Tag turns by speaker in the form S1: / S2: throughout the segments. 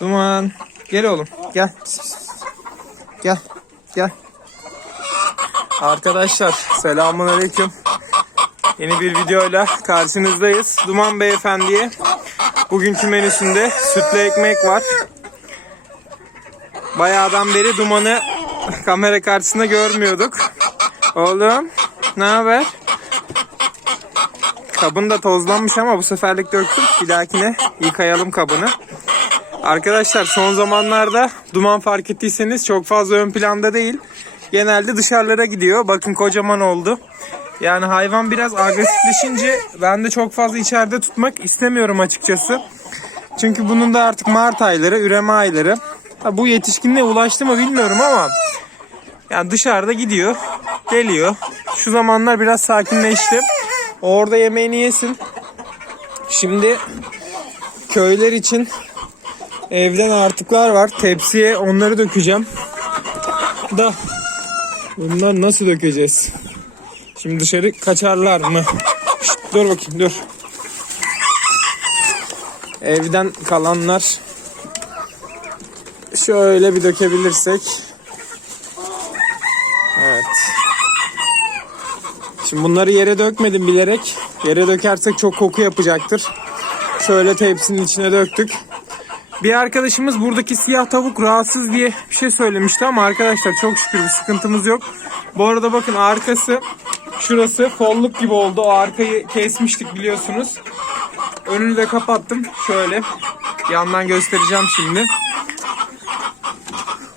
S1: Duman. Gel oğlum. Gel. Gel. Gel. Arkadaşlar selamun aleyküm. Yeni bir videoyla karşınızdayız. Duman beyefendiye bugünkü menüsünde sütlü ekmek var. Bayağıdan beri dumanı kamera karşısında görmüyorduk. Oğlum ne haber? Kabın da tozlanmış ama bu seferlik döktüm. Bir dahakine yıkayalım kabını. Arkadaşlar son zamanlarda duman fark ettiyseniz çok fazla ön planda değil. Genelde dışarılara gidiyor. Bakın kocaman oldu. Yani hayvan biraz agresifleşince ben de çok fazla içeride tutmak istemiyorum açıkçası. Çünkü bunun da artık Mart ayları, üreme ayları. Ha, bu yetişkinliğe ulaştı mı bilmiyorum ama yani dışarıda gidiyor, geliyor. Şu zamanlar biraz sakinleşti. Orada yemeğini yesin. Şimdi köyler için evden artıklar var. Tepsiye onları dökeceğim. Da bunlar nasıl dökeceğiz? Şimdi dışarı kaçarlar mı? Şşt, dur bakayım dur. Evden kalanlar şöyle bir dökebilirsek. Evet. Şimdi bunları yere dökmedim bilerek. Yere dökersek çok koku yapacaktır. Şöyle tepsinin içine döktük. Bir arkadaşımız buradaki siyah tavuk rahatsız diye bir şey söylemişti ama arkadaşlar çok şükür bir sıkıntımız yok. Bu arada bakın arkası şurası kolluk gibi oldu. O arkayı kesmiştik biliyorsunuz. Önünü de kapattım. Şöyle yandan göstereceğim şimdi.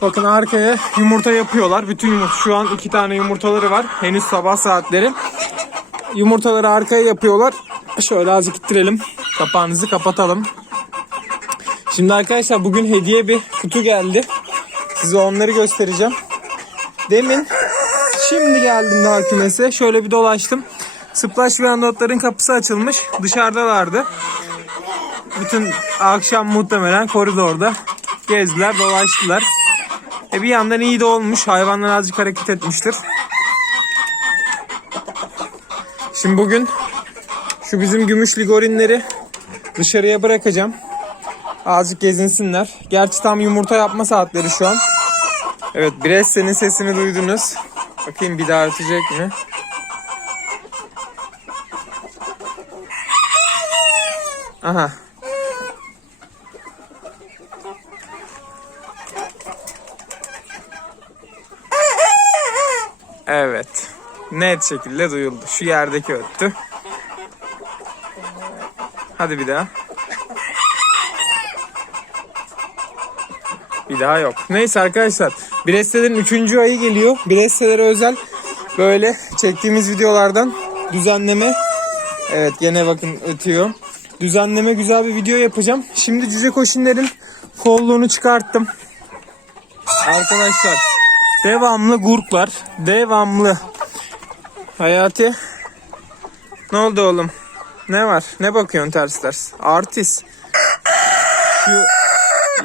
S1: Bakın arkaya yumurta yapıyorlar. Bütün yumurta şu an iki tane yumurtaları var. Henüz sabah saatleri. Yumurtaları arkaya yapıyorlar. Şöyle azıcık ittirelim. Kapağınızı kapatalım. Şimdi arkadaşlar bugün hediye bir kutu geldi. Size onları göstereceğim. Demin şimdi geldim daha kümese. Şöyle bir dolaştım. Splash ve Andotların kapısı açılmış. Dışarıdalardı. Bütün akşam muhtemelen koridorda gezdiler, dolaştılar. E bir yandan iyi de olmuş. Hayvanlar azıcık hareket etmiştir. Şimdi bugün şu bizim gümüş ligorinleri dışarıya bırakacağım. Azıcık gezinsinler. Gerçi tam yumurta yapma saatleri şu an. Evet Brest'in sesini duydunuz. Bakayım bir daha ötecek mi? Aha. Evet. Net şekilde duyuldu. Şu yerdeki öttü. Hadi bir daha. Bir daha yok. Neyse arkadaşlar. Brestlerin 3. ayı geliyor. Brestelere özel böyle çektiğimiz videolardan düzenleme. Evet gene bakın ötüyor. Düzenleme güzel bir video yapacağım. Şimdi cüce koşinlerin kolluğunu çıkarttım. Arkadaşlar devamlı gurklar. Devamlı. Hayati. Ne oldu oğlum? Ne var? Ne bakıyorsun ters ters? Artist. Şu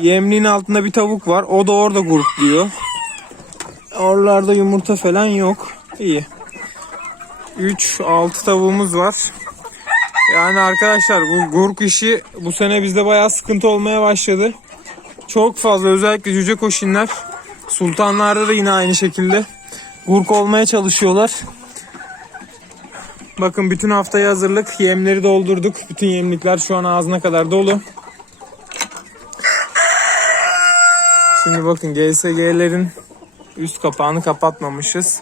S1: Yemliğin altında bir tavuk var. O da orada diyor. Oralarda yumurta falan yok. İyi. 3 6 tavuğumuz var. Yani arkadaşlar bu gurk işi bu sene bizde bayağı sıkıntı olmaya başladı. Çok fazla özellikle cüce koşinler. Sultanlarda da yine aynı şekilde gurk olmaya çalışıyorlar. Bakın bütün haftaya hazırlık. Yemleri doldurduk. Bütün yemlikler şu an ağzına kadar dolu. Şimdi bakın GSG'lerin üst kapağını kapatmamışız.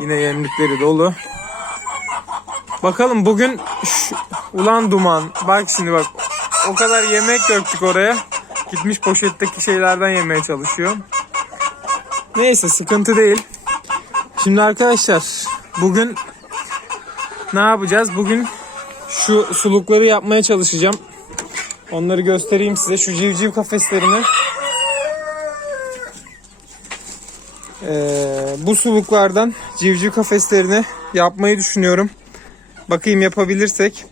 S1: Yine yemlikleri dolu. Bakalım bugün şu, ulan duman. Bak şimdi bak. O kadar yemek döktük oraya. Gitmiş poşetteki şeylerden yemeye çalışıyor. Neyse sıkıntı değil. Şimdi arkadaşlar bugün ne yapacağız? Bugün şu sulukları yapmaya çalışacağım. Onları göstereyim size. Şu civciv kafeslerini bu suluklardan civciv kafeslerini yapmayı düşünüyorum. Bakayım yapabilirsek.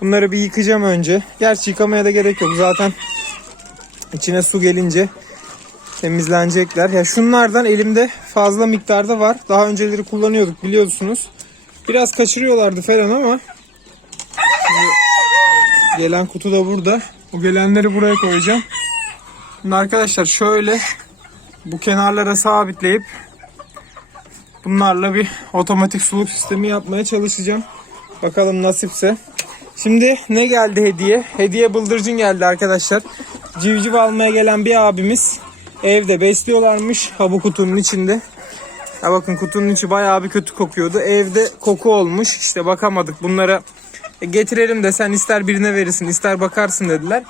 S1: Bunları bir yıkayacağım önce. Gerçi yıkamaya da gerek yok. Zaten içine su gelince temizlenecekler. Ya şunlardan elimde fazla miktarda var. Daha önceleri kullanıyorduk biliyorsunuz. Biraz kaçırıyorlardı falan ama gelen kutu da burada. Bu gelenleri buraya koyacağım. Şimdi arkadaşlar şöyle bu kenarlara sabitleyip bunlarla bir otomatik suluk sistemi yapmaya çalışacağım. Bakalım nasipse. Şimdi ne geldi hediye? Hediye bıldırcın geldi arkadaşlar. Civciv almaya gelen bir abimiz evde besliyorlarmış. Ha bu kutunun içinde. Ya bakın kutunun içi bayağı bir kötü kokuyordu. Evde koku olmuş. İşte bakamadık bunlara e, getirelim de sen ister birine verirsin ister bakarsın dediler.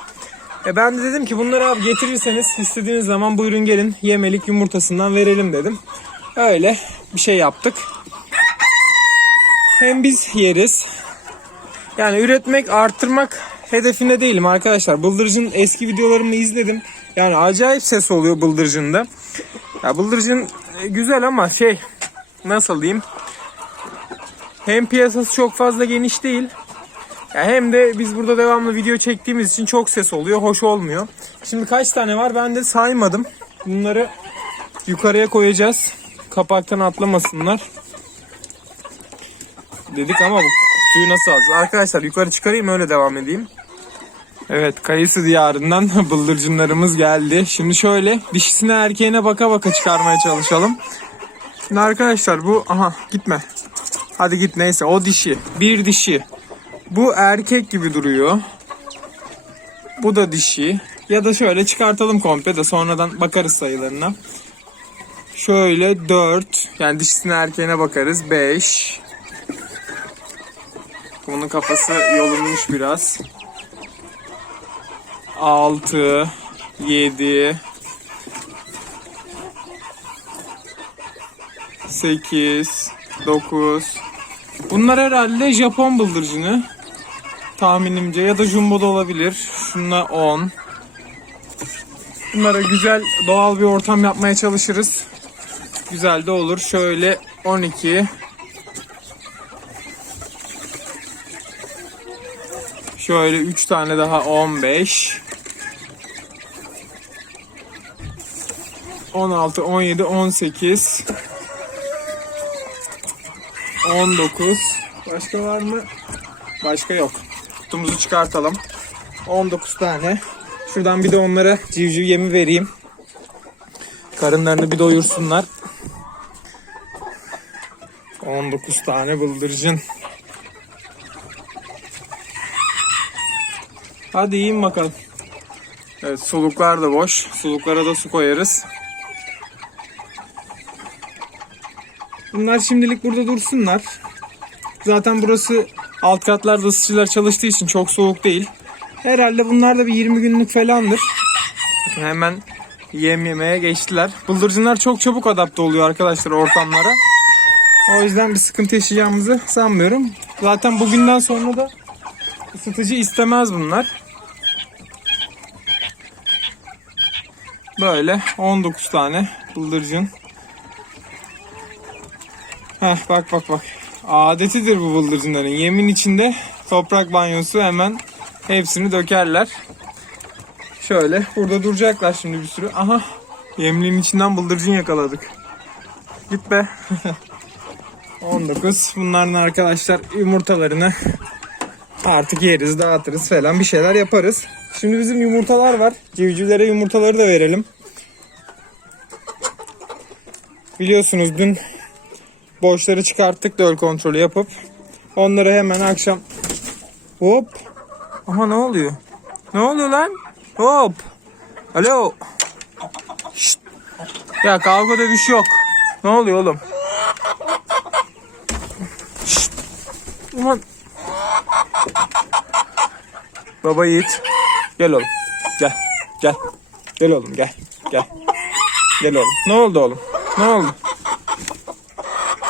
S1: E ben de dedim ki bunları abi getirirseniz istediğiniz zaman buyurun gelin yemelik yumurtasından verelim dedim. Öyle bir şey yaptık. Hem biz yeriz. Yani üretmek, arttırmak hedefinde değilim arkadaşlar. Bıldırcın eski videolarımı izledim. Yani acayip ses oluyor bıldırcında. Ya bıldırcın e, güzel ama şey nasıl diyeyim? Hem piyasası çok fazla geniş değil. Ya hem de biz burada devamlı video çektiğimiz için çok ses oluyor. Hoş olmuyor. Şimdi kaç tane var ben de saymadım. Bunları yukarıya koyacağız. Kapaktan atlamasınlar. Dedik ama bu kutuyu nasıl alacağız? Arkadaşlar yukarı çıkarayım öyle devam edeyim. Evet kayısı diyarından bıldırcınlarımız geldi. Şimdi şöyle dişisine erkeğine baka baka çıkarmaya çalışalım. Şimdi arkadaşlar bu aha gitme. Hadi git neyse o dişi. Bir dişi. Bu erkek gibi duruyor. Bu da dişi. Ya da şöyle çıkartalım komple de sonradan bakarız sayılarına. Şöyle 4. Yani dişisine erkeğine bakarız. 5. Bunun kafası yolunmuş biraz. 6 7 8 9 Bunlar herhalde Japon bıldırcını. Tahminimce ya da jumbo da olabilir. Şunla 10. Bunlara güzel doğal bir ortam yapmaya çalışırız. Güzel de olur. Şöyle 12. Şöyle 3 tane daha 15. 16, 17, 18. 19. Başka var mı? Başka yok. Kutumuzu çıkartalım. 19 tane. Şuradan bir de onlara civciv yemi vereyim. Karınlarını bir doyursunlar. 19 tane bıldırcın. Hadi yiyin bakalım. Evet suluklar da boş. Suluklara da su koyarız. Bunlar şimdilik burada dursunlar. Zaten burası alt katlarda ısıtıcılar çalıştığı için çok soğuk değil. Herhalde bunlar da bir 20 günlük falandır. Hemen yem yemeye geçtiler. Bıldırcınlar çok çabuk adapte oluyor arkadaşlar ortamlara. O yüzden bir sıkıntı yaşayacağımızı sanmıyorum. Zaten bugünden sonra da ısıtıcı istemez bunlar. Böyle 19 tane bıldırcın. Heh, bak bak bak. Adetidir bu bıldırcınların. Yemin içinde toprak banyosu hemen hepsini dökerler. Şöyle burada duracaklar şimdi bir sürü. Aha yemliğin içinden bıldırcın yakaladık. Git be. 19. Bunların arkadaşlar yumurtalarını artık yeriz, dağıtırız falan bir şeyler yaparız. Şimdi bizim yumurtalar var. Civcivlere yumurtaları da verelim. Biliyorsunuz dün boşları çıkarttık döl kontrolü yapıp onları hemen akşam hop aha ne oluyor? Ne oluyor lan? Hop. Alo. Şşt. Ya kavga dövüş yok. Ne oluyor oğlum? Şşt. Aman. Baba Yiğit. Gel oğlum. Gel. Gel. Gel oğlum gel. Gel. Gel oğlum. Ne oldu oğlum? Ne oldu?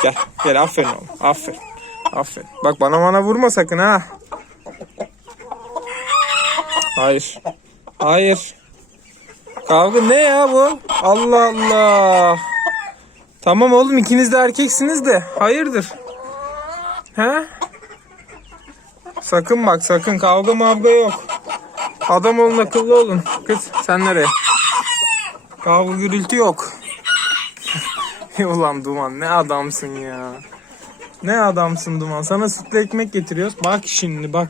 S1: Gel. Gel aferin oğlum. Aferin. Aferin. Bak bana bana vurma sakın ha. Hayır. Hayır. Kavga ne ya bu? Allah Allah. Tamam oğlum ikiniz de erkeksiniz de. Hayırdır? He? Sakın bak sakın kavga mavga yok. Adam olun akıllı olun. Kız sen nereye? Kavga gürültü yok. Ulan Duman ne adamsın ya. Ne adamsın Duman. Sana sütlü ekmek getiriyoruz. Bak şimdi bak.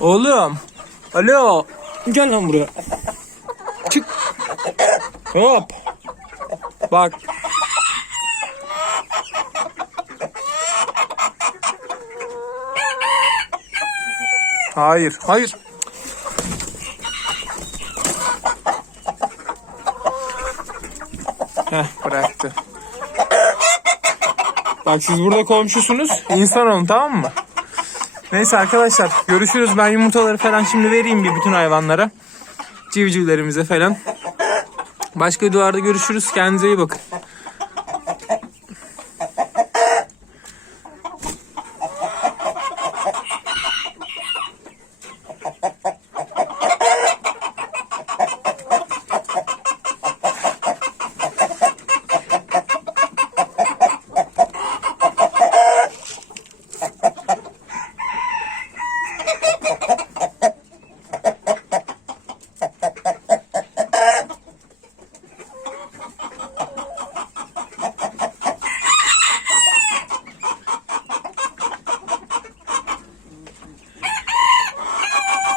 S1: Oğlum. Alo. Gel lan buraya. Çık. Hop. Bak. Hayır, hayır. Heh, bıraktı. Bak siz burada komşusunuz. İnsan olun tamam mı? Neyse arkadaşlar görüşürüz. Ben yumurtaları falan şimdi vereyim bir bütün hayvanlara. Civcivlerimize falan. Başka videolarda görüşürüz. Kendinize iyi bakın.